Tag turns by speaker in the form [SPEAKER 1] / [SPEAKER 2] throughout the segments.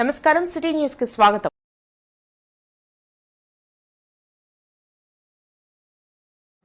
[SPEAKER 1] నమస్కారం సిటీ న్యూస్కి స్వాగతం.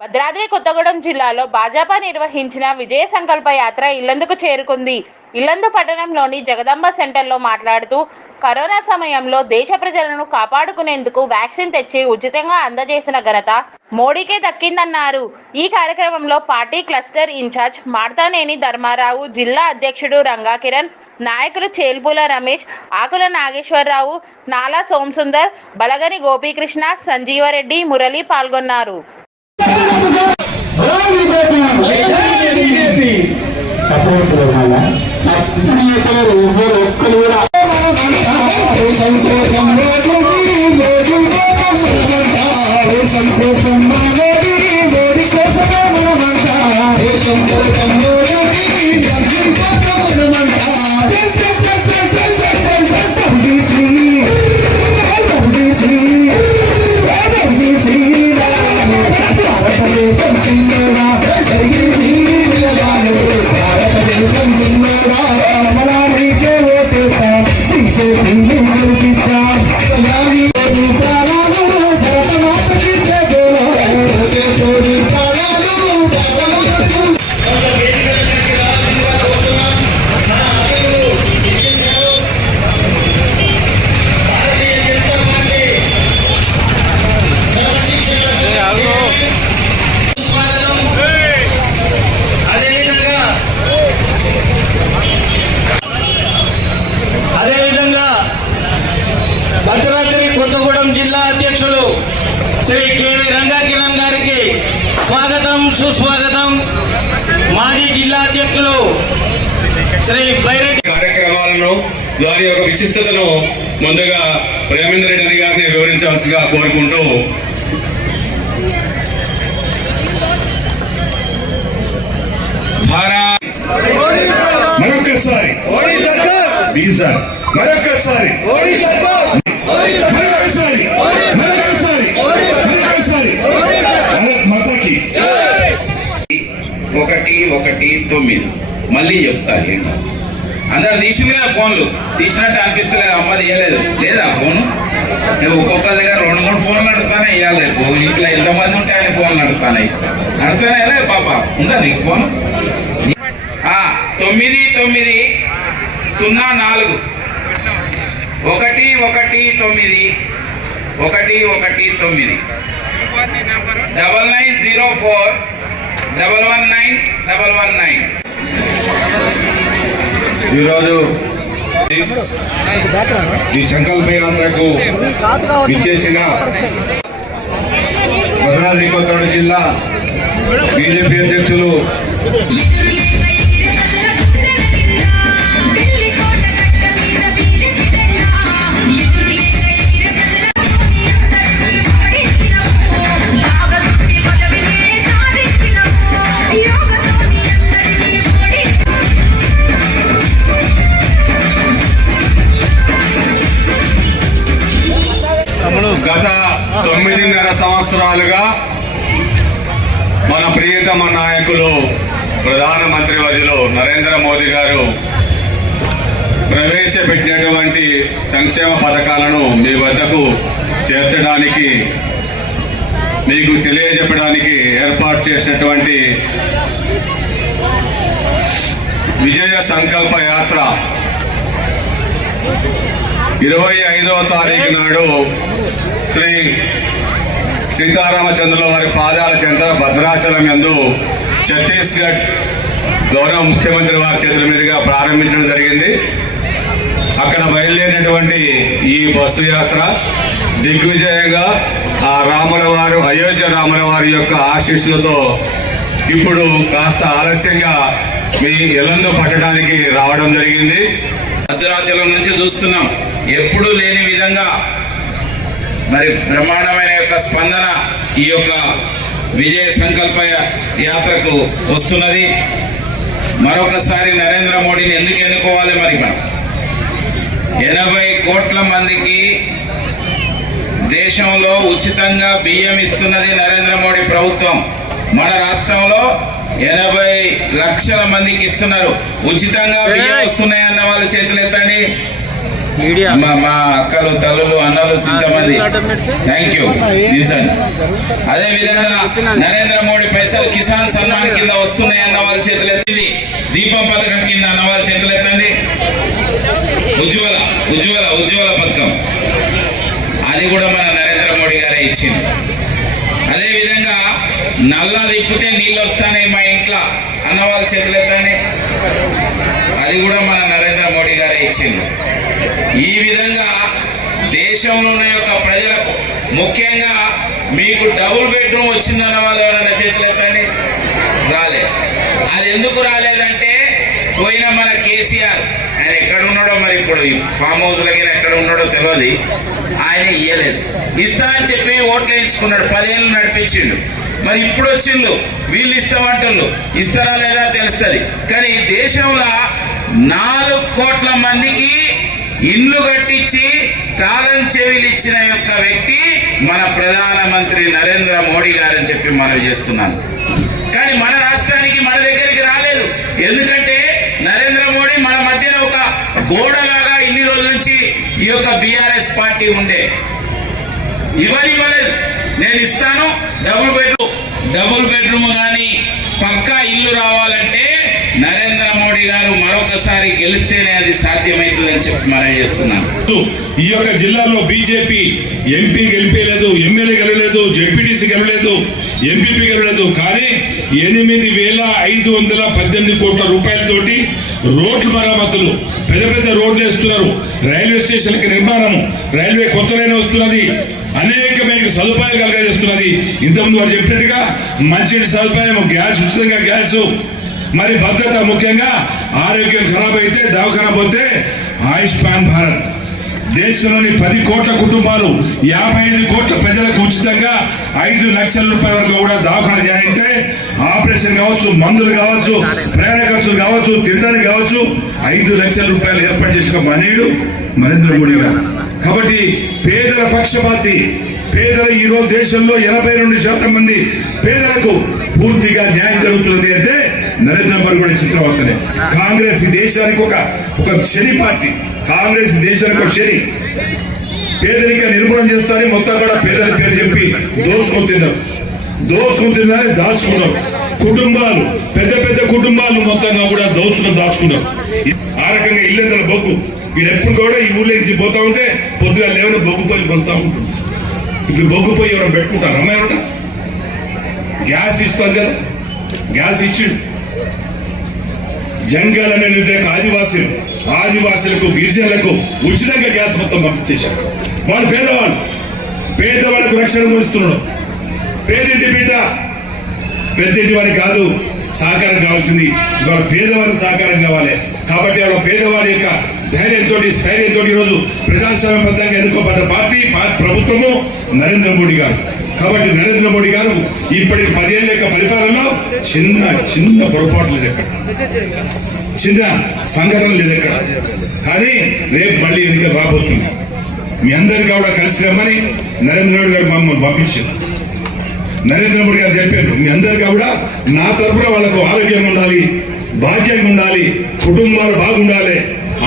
[SPEAKER 1] భద్రాద్రి కొత్తగూడెం జిల్లాలో భాజపా నిర్వహించిన విజయ సంకల్ప యాత్ర ఇల్లందుకు చేరుకుంది. ఇల్లందు పట్టణంలోని జగదంబ సెంటర్లో మాట్లాడుతూ కరోనా సమయంలో దేశ ప్రజలను కాపాడుకునేందుకు వ్యాక్సిన్ తెచ్చి ఉచితంగా అందజేసిన ఘనత మోడీకే దక్కిందన్నారు. ఈ కార్యక్రమంలో party cluster in-charge Martaneni Dharmarao జిల్లా అధ్యక్షుడు రంగా కిరణ్ నాయకులు చేల్పుల రమేష్ ఆకుల నాగేశ్వరరావు నాలా సోమసుందర్ బలగని గోపీకృష్ణ సంజీవరెడ్డి మురళి పాల్గొన్నారు.
[SPEAKER 2] సంతోషం సుస్వాగతం. మాజీ జిల్లా అధ్యక్షులు శ్రీ బైరెడ్డి
[SPEAKER 3] కార్యక్రమాలను వారి యొక్క విశిష్టతను ముందుగా ప్రేమేంద్ర రెడ్డి గారిని వివరించవలసిగా కోరుకుంటూ మరొకసారి మరొకసారి మరొకసారి మరొకసారి భారత్ మాతాకి
[SPEAKER 4] ఒకటి ఒకటి తొమ్మిది. మళ్ళీ చెప్తా ఇంకా అందరు తీసింది ఫోన్లు. తీసినట్టు అనిపిస్తలేదు అమ్మ తీయలేదు. లేదా ఫోను? ఒక్కొక్కరి దగ్గర రెండు మూడు ఫోన్లు నడుపుతానే ఇవ్వాలి రేపు ఇంట్లో ఎంతమంది ఉంటే ఆయన ఫోన్లు నడుపుతానే నడుస్తానే లేదు పాప. ఉందా నీకు ఫోన్? తొమ్మిది తొమ్మిది సున్నా నాలుగు. ఒకటి ఒకటి తొమ్మిది. ఒకటి ఒకటి తొమ్మిది. Double nine zero four double one nine double one nine.
[SPEAKER 3] ఈరోజు ఈ సంకల్ప యాత్రకు విచ్చేసిన భద్రాద్రి కొత్తగూడెం జిల్లా బీజేపీ అధ్యక్షులు గత తొమ్మిదిన్నర సంవత్సరాలుగా మన ప్రియతమ నాయకులు ప్రధానమంత్రి వదిలో నరేంద్ర మోదీ గారు ప్రవేశపెట్టినటువంటి సంక్షేమ పథకాలను మీ వద్దకు చేర్చడానికి మీకు తెలియజెప్పడానికి ఏర్పాటు చేసినటువంటి విజయ సంకల్ప యాత్ర ఇరవై ఐదవ తారీఖు నాడు శ్రీ సీతారామచంద్రుల వారి పాదాల చెంత భద్రాచలం యందు ఛత్తీస్గఢ్ గౌరవ ముఖ్యమంత్రి వారి చేతుల మీదుగా ప్రారంభించడం జరిగింది. అక్కడ బయలుదేరినటువంటి ఈ బస్సు యాత్ర దిగ్విజయంగా ఆ రాముల వారు అయోధ్య రాముల వారి యొక్క ఆశీస్సులతో ఇప్పుడు కాస్త ఆలస్యంగా మీ ఎలందు పట్టడానికి రావడం జరిగింది.
[SPEAKER 4] భద్రాచలం నుంచి చూస్తున్నాం. ఎప్పుడూ లేని విధంగా మరి బ్రహ్మాండమైన యొక్క స్పందన ఈ యొక్క విజయ సంకల్ప యాత్రకు వస్తున్నది. మరొకసారి నరేంద్ర మోడీని ఎందుకు ఎన్నుకోవాలి మరి మనం? ఎనభై కోట్ల మందికి దేశంలో ఉచితంగా బియ్యం ఇస్తున్నది నరేంద్ర మోడీ ప్రభుత్వం. మన రాష్ట్రంలో ఎనభై లక్షల మందికి ఇస్తున్నారు. ఉచితంగా బియ్యం వస్తున్నాయన్న వాళ్ళు చేతులు ఎత్తండి మా మా అక్కలు తల్లులు అన్నలు ఇంతమంది. థ్యాంక్ యూ నిల్చండి అదే విధంగా నరేంద్ర మోడీ పైసలు కిసాన్ సన్మాన్ కింద వస్తున్నాయి అన్న వాళ్ళ చేతులు ఎత్తింది. దీపం పథకం కింద అన్న వాళ్ళ చేతులు ఎత్తండి. ఉజ్వల ఉజ్వల ఉజ్వల పథకం. అది కూడా మన నరేంద్ర మోడీ గారే ఇచ్చింది. అదే విధంగా నల్ల తిప్పితే నీళ్ళు వస్తాయి మా ఇంట్లో. అన్న వాళ్ళ చేతులు ఎత్తండి అది కూడా మన నరేంద్ర మోడీ గారే ఇచ్చింది. ఈ విధంగా దేశంలో ఉన్న యొక్క ప్రజలకు ముఖ్యంగా మీకు డబుల్ బెడ్రూమ్ వచ్చిందన్న వాళ్ళు ఎవరైనా చేతులు ఎత్తండి రాలేదు. అది ఎందుకు రాలేదంటే పోయిన మన కేసీఆర్ ఆయన ఎక్కడ ఉన్నాడో మరి ఇప్పుడు ఫామ్ హౌస్ ఎక్కడ ఉన్నాడో తెలియదు ఆయన ఇయ్యలేదు. ఇస్తా అని చెప్పి ఓట్లు వేయించుకున్నాడు పదేళ్ళు నడిపించిండు. మరి ఇప్పుడు వచ్చిండు వీళ్ళు ఇస్తామంటుండ్రు ఇస్తారా లేదా తెలుస్తుంది. కానీ దేశంలో నాలుగు కోట్ల మందికి ఇండ్లు కట్టించి తాళం చెవిలు ఇచ్చిన యొక్క వ్యక్తి మన ప్రధానమంత్రి నరేంద్ర మోడీ గారని చెప్పి మనం చేస్తున్నాను. కానీ మన రాష్ట్రానికి మన దగ్గరికి రాలేదు ఎందుకంటే నరేంద్ర మోడీ మన మధ్యన ఒక గోడలాగా ఇన్ని రోజుల నుంచి ఈ యొక్క బీఆర్ఎస్ పార్టీ ఉండే. ఇవ్వని ఇవ్వలేదు. నేను ఇస్తాను డబుల్ బెడ్రూమ్. డబుల్ బెడ్రూమ్ కానీ పక్కా ఇల్లు రావాలంటే నరేంద్ర మోడీ గారు మరొకసారి గెలిస్తేనే అది సాధ్యమవుతుందని చెప్పి మనం చేస్తున్నాను.
[SPEAKER 5] ఈ యొక్క జిల్లాలో బీజేపీ ఎంపీ గెలిపేయలేదు ఎమ్మెల్యే గెలవలేదు జెడ్పీటీసీ గెలవలేదు ఎంపీపీ గెలవలేదు. కానీ ఎనిమిది వేల ఐదు వందల పద్దెనిమిది కోట్ల రూపాయలతోటి రోడ్లు మరమ్మతులు పెద్ద పెద్ద రోడ్లు వేస్తున్నారు. రైల్వే స్టేషన్కి నిర్మాణం రైల్వే కొత్త లైన్ వస్తున్నది. అనేకమైన సదుపాయాలు కలగజేస్తున్నది. ఇంతకుముందు వారు చెప్పినట్టుగా మంచి సదుపాయం గ్యాస్ ఉచితంగా గ్యాస్. మరి భద్రత ముఖ్యంగా ఆరోగ్యం ఖరాబ్ అయితే దవాఖాన పోతే ఆయుష్మాన్ భారత్. దేశంలోని పది కోట్ల కుటుంబాలు యాభై ఐదు కోట్ల ప్రజలకు ఉచితంగా ఐదు లక్షల రూపాయల వరకు కూడా దవాఖాన చేయితే ఆపరేషన్ కావచ్చు మందులు కావచ్చు ప్రయాణ ఖర్చులు కావచ్చు తినడానికి కావచ్చు ఐదు లక్షల రూపాయలు ఏర్పాటు చేసిన మనేడు నరేంద్ర మోడీ గారు. కాబట్టి పేదల పక్షపాతి పేదల ఈరోజు దేశంలో ఎనభై రెండు శాతం మంది పేదలకు పూర్తిగా న్యాయం జరుగుతున్నది అంటే నరేంద్ర మోడీ కూడా చిత్రవర్తనే. కాంగ్రెస్ ఈ దేశానికి ఒక ఒక శని పార్టీ. కాంగ్రెస్ దేశానికి ఒక పేదరిక నిర్మూలన చేస్తారని మొత్తం కూడా పేదల పేరు చెప్పి దోచుకొని తిన్నారు. దోచుకొని తిన్నారని దాచుకున్నారు కుటుంబాలు పెద్ద పెద్ద కుటుంబాలు మొత్తంగా కూడా దోచుకుని దాచుకున్నారు ఆ రకంగా ఇల్లు బొగ్గు. వీడు ఎప్పుడు కూడా ఈ ఊళ్ళో నుంచి పోతా ఉంటే పొద్దుగా లేవని బొగ్గు పోయి పొందుతా ఉంటుంది ఇప్పుడు బొగ్గు పోయి ఎవరైనా పెట్టుకుంటారు? అమ్మాయి గ్యాస్ ఇస్తాం కదా. గ్యాస్ ఇచ్చిండు. జంగల్ అనే ఆదివాసీలు ఆదివాసులకు గిరిజనులకు ఉచితంగా గ్యాస్ మొత్తం పంపించేశారు. వాళ్ళు పేదవాళ్ళు. పేదవాళ్ళకు రక్షణ కూరుస్తున్నాడు పేదింటి బిడ్డ పెద్దింటి వారికి కాదు సహకారం కావాల్సింది. ఇవాళ పేదవారికి సహకారం కావాలి. కాబట్టి వాళ్ళ పేదవారి యొక్క ధైర్యంతో స్థైర్యంతో ఈరోజు ప్రజాస్వామ్యబద్ధంగా ఎన్నుకోబడ్డ పార్టీ పా- ప్రభుత్వము నరేంద్ర మోడీ గారు. కాబట్టి నరేంద్ర మోడీ గారు ఇప్పటికి పదేళ్ళ యొక్క పరిపాలనలో చిన్న చిన్న పొరపాటు లేదు ఎక్కడ. చిన్న సంఘటన లేదు ఎక్కడ. కానీ రేపు మళ్ళీ ఎన్నికలు రాబోతుంది మీ అందరికీ కూడా కలిసి రమ్మని నరేంద్ర మోడీ గారు మమ్మల్ని పంపించారు. నరేంద్ర మోడీ గారు చెప్పారు మీ అందరికీ కూడా నా తరఫున వాళ్ళకు ఆరోగ్యంగా ఉండాలి భాగ్యంగా ఉండాలి కుటుంబాలు బాగుండాలి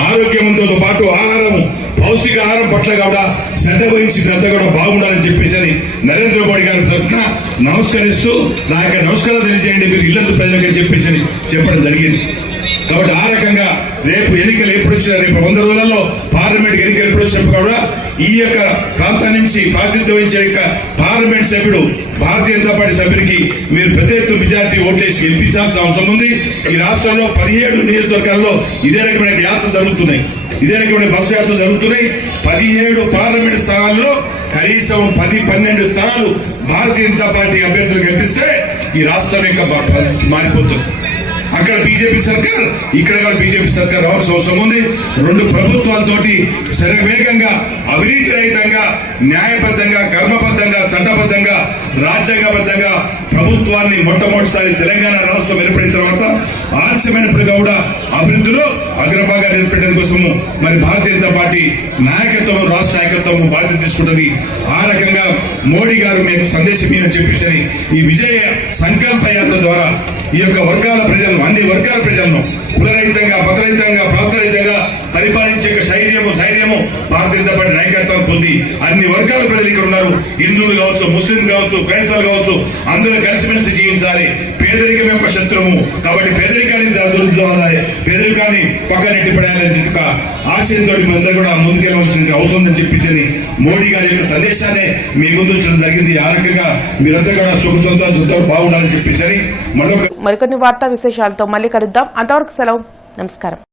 [SPEAKER 5] ఆరోగ్యంతో పాటు ఆహారం పౌష్టిక ఆహారం పట్ల కూడా శ్రద్ధ వహించి పెద్ద కూడా బాగుండాలని చెప్పేసి అని నరేంద్ర మోడీ గారి తరఫున నమస్కరిస్తూ నా యొక్క నమస్కారం తెలియజేయండి. మీరు ఇల్లందు ప్రజలకు చెప్పేసి చెప్పడం జరిగింది. కాబట్టి ఆ రకంగా రేపు ఎన్నికలు ఎప్పుడు వచ్చినా రేపు వంద రోజులలో పార్లమెంట్ ఎన్నికలు ఎప్పుడు వచ్చినప్పుడు కూడా ఈ యొక్క ప్రాంతం నుంచి ప్రాతినిధ్యం వహించే యొక్క పార్లమెంట్ సభ్యుడు భారతీయ జనతా పార్టీ సభ్యుడికి మీరు పెద్ద ఎత్తున మెజార్టీ ఓట్లేసి గెలిపించాల్సిన అవసరం ఉంది. ఈ రాష్ట్రంలో పదిహేడు నియోజకవర్గాల్లో ఇదే రకమైన యాత్ర జరుగుతున్నాయి. ఇదే రకమైన బస్సు యాత్ర జరుగుతున్నాయి. పదిహేడు పార్లమెంట్ స్థానాల్లో కనీసం పది పన్నెండు స్థానాలు భారతీయ జనతా పార్టీ అభ్యర్థులు గెలిపిస్తే ఈ రాష్ట్రం యొక్క పరిస్థితి మారిపోతుంది. అక్కడ బీజేపీ సర్కార్ ఇక్కడ కూడా బీజేపీ సర్కార్ రావాల్సిన అవసరం ఉంది. రెండు ప్రభుత్వాలతోటి శరవేగంగా అవినీతి రహితంగా న్యాయబద్ధంగా కర్మబద్ధంగా చట్టబద్ధంగా రాజ్యాంగబద్ధంగా ప్రభుత్వాన్ని మొట్టమొదటిసారి తెలంగాణ రాష్ట్రం ఏర్పడిన తర్వాత ఆలస్యమైనప్పుడు కూడా అభివృద్ధిలో అగ్రభాగా నిలబెట్టడం కోసము మరి భారతీయ జనతా పార్టీ నాయకత్వం రాష్ట్ర నాయకత్వం బాధ్యత తీసుకుంటుంది. ఆ రకంగా మోడీ గారు మేము సందేశం ఇవ్వని చెప్పేసి ఈ విజయ సంకల్ప యాత్ర ద్వారా ఈ యొక్క వర్గాల ప్రజలను అన్ని వర్గాల ప్రజలను కులరహితంగా మతరహితంగా ప్రాంతరహితంగా పరిపాలించే యొక్క శైర్యము ధైర్యము భారతీయ జనతా పార్టీ నాయకత్వం పొంది అన్ని వర్గాల ప్రజలు ఇక్కడ ఉన్నారు. హిందువులు కావచ్చు ముస్లిం కావచ్చు క్రైస్తవులు కావచ్చు అందరూ కలిసిమెలిసి జీవించాలి. పేదరికం యొక్క శత్రువు. కాబట్టి పేదరికాన్ని దూరించాలి పేదరికాన్ని పక్కనెట్టి పడేయాలని యొక్క ఆశయంతో మనందరూ కూడా ముందుకెళ్ళవలసిన అవసరం ఉందని చెప్పించని మోడీ గారి యొక్క సందేశాన్ని మీ ముందు ఉంచడం జరిగింది. ఆ రకంగా మీరంతా కూడా సుఖ సంతోషంతో బాగుండాలని చెప్పేసి మరొక
[SPEAKER 6] మరికొన్ని వార్తా విశేషాలతో మళ్ళీ కలుద్దాం. అంతవరకు సెలవు. నమస్కారం.